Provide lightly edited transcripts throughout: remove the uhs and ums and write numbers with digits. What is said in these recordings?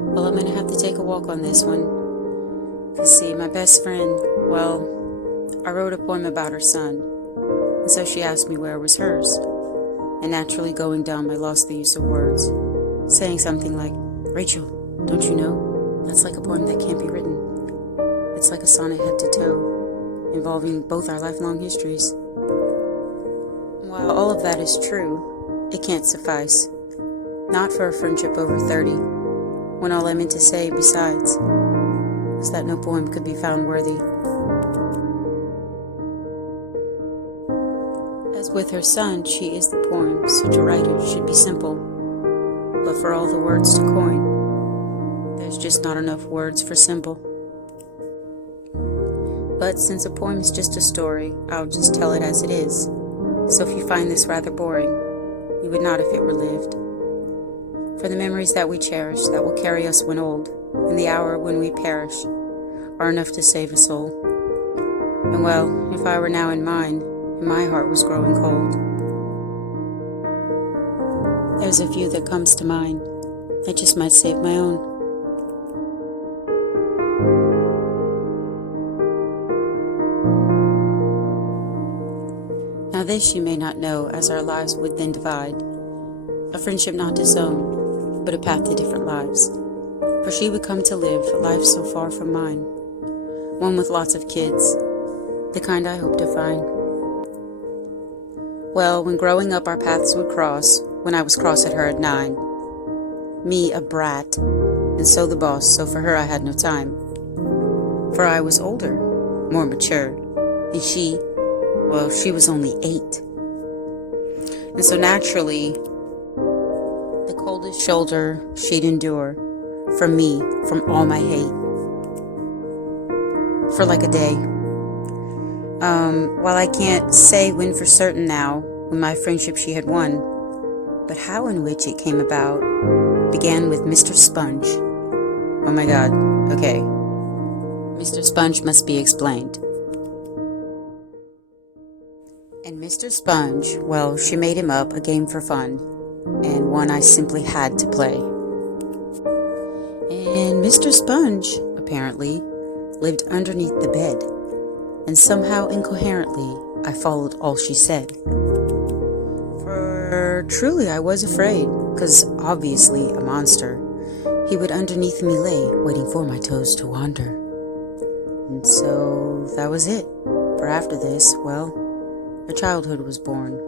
Well, I'm gonna have to take a walk on this one. Cause see, my best friend, well, I wrote a poem about her son, and so she asked me where was hers. And naturally going dumb, I lost the use of words, saying something like, "Rachel, don't you know? That's like a poem that can't be written. It's like a sonnet head to toe, involving both our lifelong histories." While all of that is true, it can't suffice. Not for a friendship over 30, when all I meant to say, besides, was that no poem could be found worthy. As with her son, she is the poem, so to write it should be simple. But for all the words to coin, there's just not enough words for simple. But since a poem is just a story, I'll just tell it as it is. So if you find this rather boring, you would not if it were lived. For the memories that we cherish, that will carry us when old, and the hour when we perish, are enough to save a soul. And well, if I were now in mine, and my heart was growing cold, there's a few that comes to mind that just might save my own. Now this you may not know, as our lives would then divide, a friendship not disowned, but a path to different lives. For she would come to live a life so far from mine, one with lots of kids, the kind I hope to find. Well, when growing up our paths would cross, when I was cross at her at 9. Me, a brat, and so the boss, so for her I had no time. For I was older, more mature, and she, well, she was only 8. And so naturally, the coldest shoulder she'd endure from me, from all my hate, for like a day. While I can't say when for certain now, when my friendship she had won, but how in which it came about began with Mr. Sponge. Oh my god, okay. Mr. Sponge must be explained. And Mr. Sponge, well, she made him up a game for fun, and one I simply had to play. And Mr. Sponge, apparently, lived underneath the bed, and somehow incoherently I followed all she said. For truly I was afraid, 'cause obviously a monster, he would underneath me lay, waiting for my toes to wander. And so that was it. For after this, well, a childhood was born,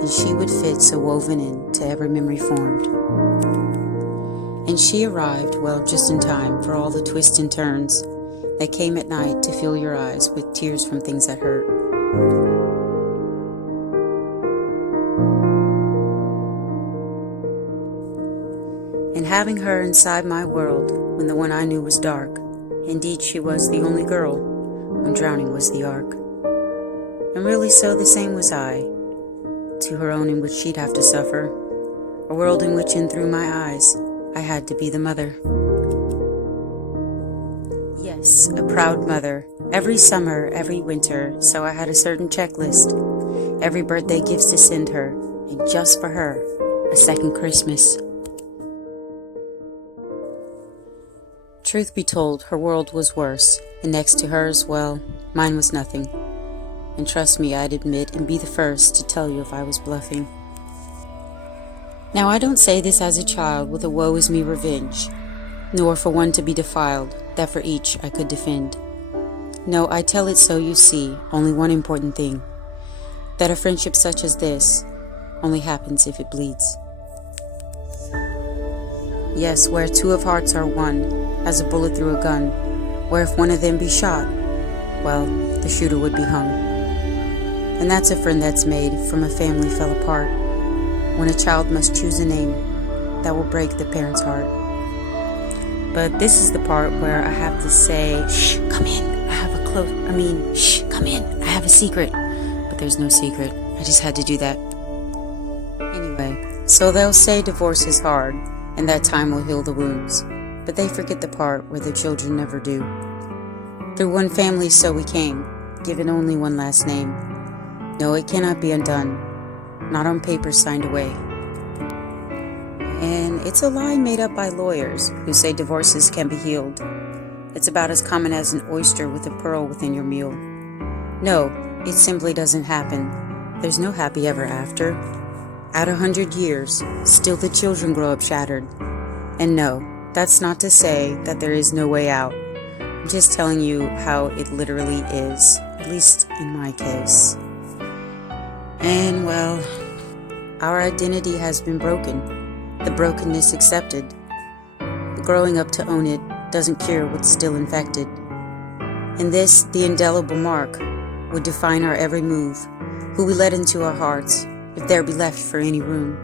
and she would fit so woven into every memory formed. And she arrived, well, just in time for all the twists and turns that came at night to fill your eyes with tears from things that hurt. And having her inside my world when the one I knew was dark, indeed she was the only girl when drowning was the ark. And really so the same was I, to her own in which she'd have to suffer, a world in which and through my eyes I had to be the mother. Yes, a proud mother, every summer, every winter, so I had a certain checklist, every birthday gifts to send her, and just for her, a second Christmas. Truth be told, her world was worse, and next to hers, well, mine was nothing. And trust me, I'd admit and be the first to tell you if I was bluffing. Now I don't say this as a child with a woe is me revenge, nor for one to be defiled, that for each I could defend. No, I tell it so you see, only one important thing, that a friendship such as this only happens if it bleeds. Yes, where two of hearts are one, as a bullet through a gun, where if one of them be shot, well, the shooter would be hung. And that's a friend that's made from a family fell apart, when a child must choose a name that will break the parent's heart. But this is the part where I have to say, shh, come in, shh, come in, I have a secret. But there's no secret, I just had to do that. Anyway, so they'll say divorce is hard, and that time will heal the wounds, but they forget the part where the children never do. Through one family so we came, given only one last name. No, it cannot be undone, not on paper signed away. it's a lie made up by lawyers who say divorces can be healed. It's about as common as an oyster with a pearl within your meal. No, it simply doesn't happen. There's no happy ever after. At 100 years, still the children grow up shattered. And no, that's not to say that there is no way out. I'm just telling you how it literally is, at least in my case. And well, our identity has been broken, the brokenness accepted. The growing up to own it doesn't cure what's still infected. In this, the indelible mark would define our every move, who we let into our hearts, if there be left for any room.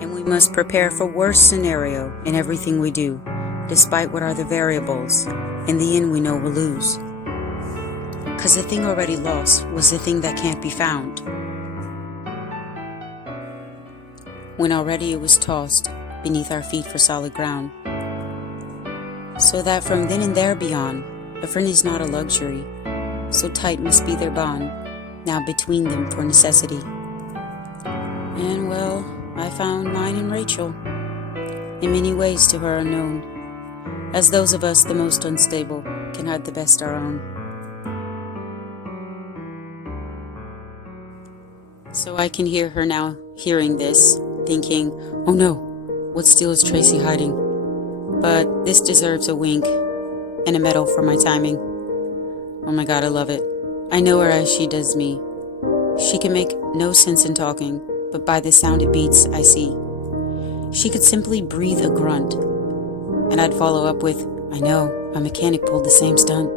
And we must prepare for worst scenario in everything we do, despite what are the variables. In the end, we know we'll lose. 'Cause the thing already lost was the thing that can't be found. When already it was tossed beneath our feet for solid ground. So that from then and there beyond, a friend is not a luxury. So tight must be their bond, now between them for necessity. And well, I found mine in Rachel, in many ways to her unknown, as those of us the most unstable can hide the best our own. So I can hear her now hearing this, thinking, oh no, what still is Tracy hiding? But this deserves a wink and a medal for my timing. Oh my God, I love it. I know her as she does me. She can make no sense in talking, but by the sound it beats, I see. She could simply breathe a grunt, and I'd follow up with, I know, a mechanic pulled the same stunt.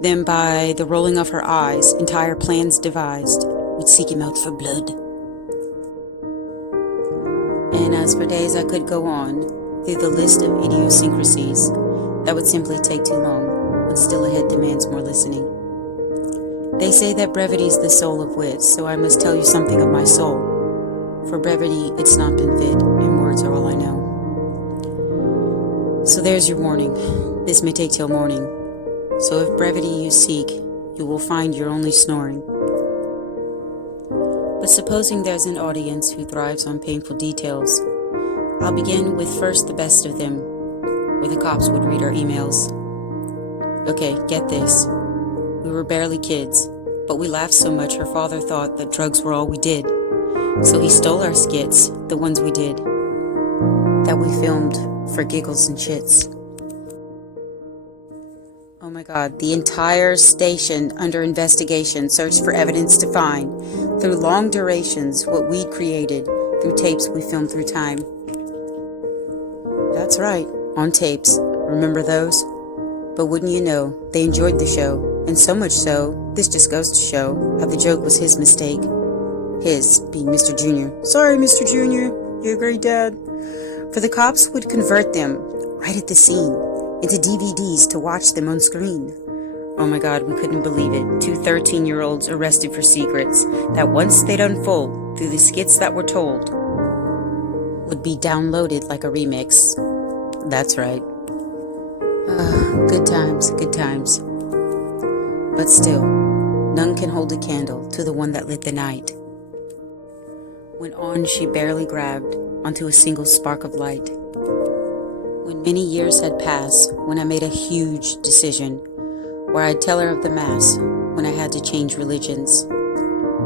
Then by the rolling of her eyes, entire plans devised would seek him out for blood. And as for days I could go on through the list of idiosyncrasies that would simply take too long when still ahead demands more listening. They say that brevity is the soul of wit, so I must tell you something of my soul. For brevity, it's not been fit, and words are all I know. So there's your warning. This may take till morning. So if brevity you seek, you will find you're only snoring. But supposing there's an audience who thrives on painful details, I'll begin with first the best of them, where the cops would read our emails. Okay, get this. We were barely kids, but we laughed so much her father thought that drugs were all we did. So he stole our skits, the ones we did, that we filmed for giggles and shits. Oh my God, the entire station under investigation searched for evidence to find, through long durations, what we'd created, through tapes we filmed through time. That's right, on tapes. Remember those? But wouldn't you know, they enjoyed the show, and so much so, this just goes to show how the joke was his mistake. His being Mr. Jr. Sorry, Mr. Jr., you're a great dad. For the cops would convert them, right at the scene, into DVDs to watch them on screen. Oh my God, we couldn't believe it. 2 13-year-olds arrested for secrets that once they'd unfold through the skits that were told would be downloaded like a remix. That's right. Good times, good times. But still, none can hold a candle to the one that lit the night. When on she barely grabbed onto a single spark of light. When many years had passed, when I made a huge decision, where I'd tell her of the Mass, when I had to change religions.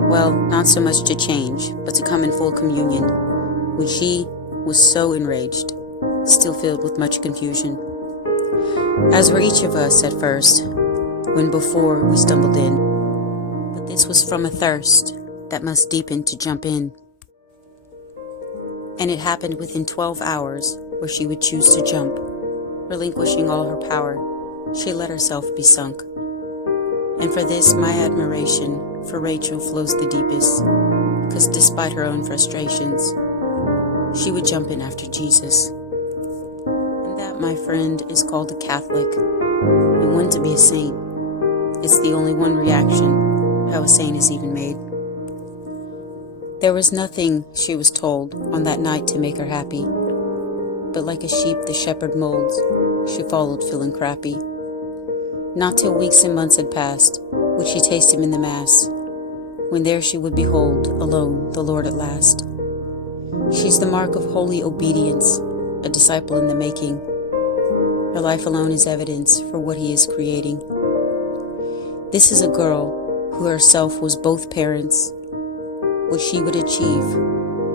Well, not so much to change, but to come in full communion, when she was so enraged, still filled with much confusion. As were each of us at first, when before we stumbled in. But this was from a thirst that must deepen to jump in. And it happened within 12 hours, where she would choose to jump. Relinquishing all her power, she let herself be sunk. And for this, my admiration for Rachel flows the deepest, 'cause despite her own frustrations, she would jump in after Jesus. And that, my friend, is called a Catholic, and one to be a saint. It's the only one reaction, how a saint is even made. There was nothing, she was told, on that night to make her happy. But like a sheep the shepherd molds, she followed feeling crappy. Not till weeks and months had passed would she taste him in the Mass, when there she would behold, alone, the Lord at last. She's the mark of holy obedience, a disciple in the making. Her life alone is evidence for what he is creating. This is a girl who herself was both parents. What she would achieve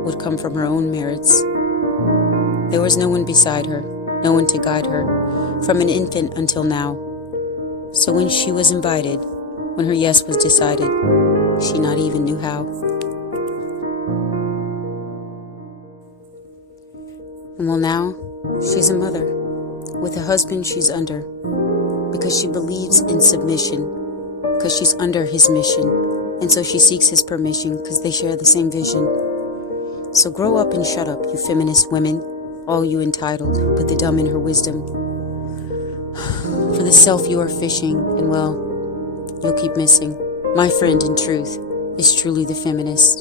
would come from her own merits. There was no one beside her, no one to guide her, from an infant until now. So when she was invited, when her yes was decided, she not even knew how. And well, now she's a mother, with a husband she's under, because she believes in submission, because she's under his mission, and so she seeks his permission because they share the same vision. So grow up and shut up, you feminist women, all you entitled, put the dumb in her wisdom. For the self you are fishing, and well, you'll keep missing. My friend in truth is truly the feminist.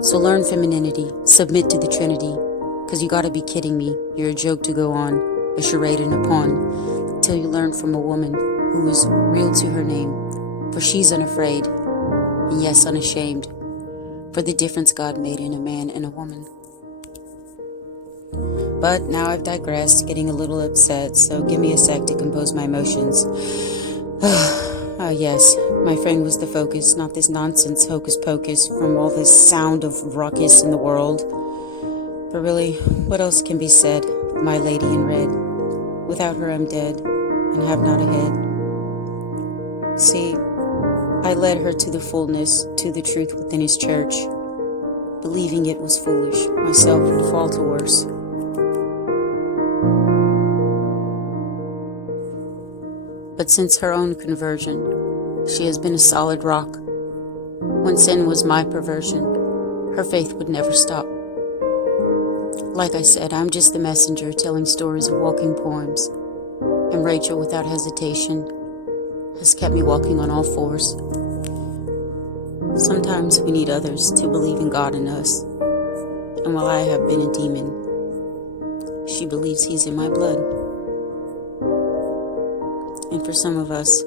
So learn femininity, submit to the Trinity, because you gotta be kidding me, you're a joke to go on, a charade and a pawn, till you learn from a woman who is real to her name, for she's unafraid, and yes, unashamed, for the difference God made in a man and a woman. But now I've digressed, getting a little upset, so give me a sec to compose my emotions. Yes, my friend was the focus, not this nonsense hocus pocus from all this sound of ruckus in the world. But really, what else can be said, my lady in red? Without her I'm dead, and have not a head. See, I led her to the fullness, to the truth within his church. Believing it was foolish, myself would fall to worse. But since her own conversion, she has been a solid rock. When sin was my perversion, her faith would never stop. Like I said, I'm just the messenger telling stories of walking poems, and Rachel, without hesitation, has kept me walking on all fours. Sometimes we need others to believe in God in us, and while I have been a demon, she believes he's in my blood. And for some of us,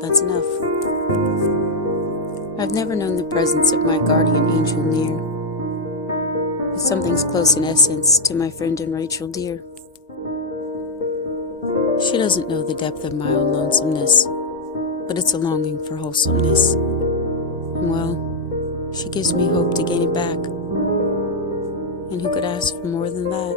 that's enough. I've never known the presence of my guardian angel near, but something's close in essence to my friend and Rachel dear. She doesn't know the depth of my own lonesomeness, but it's a longing for wholesomeness. And well, she gives me hope to gain it back. And who could ask for more than that?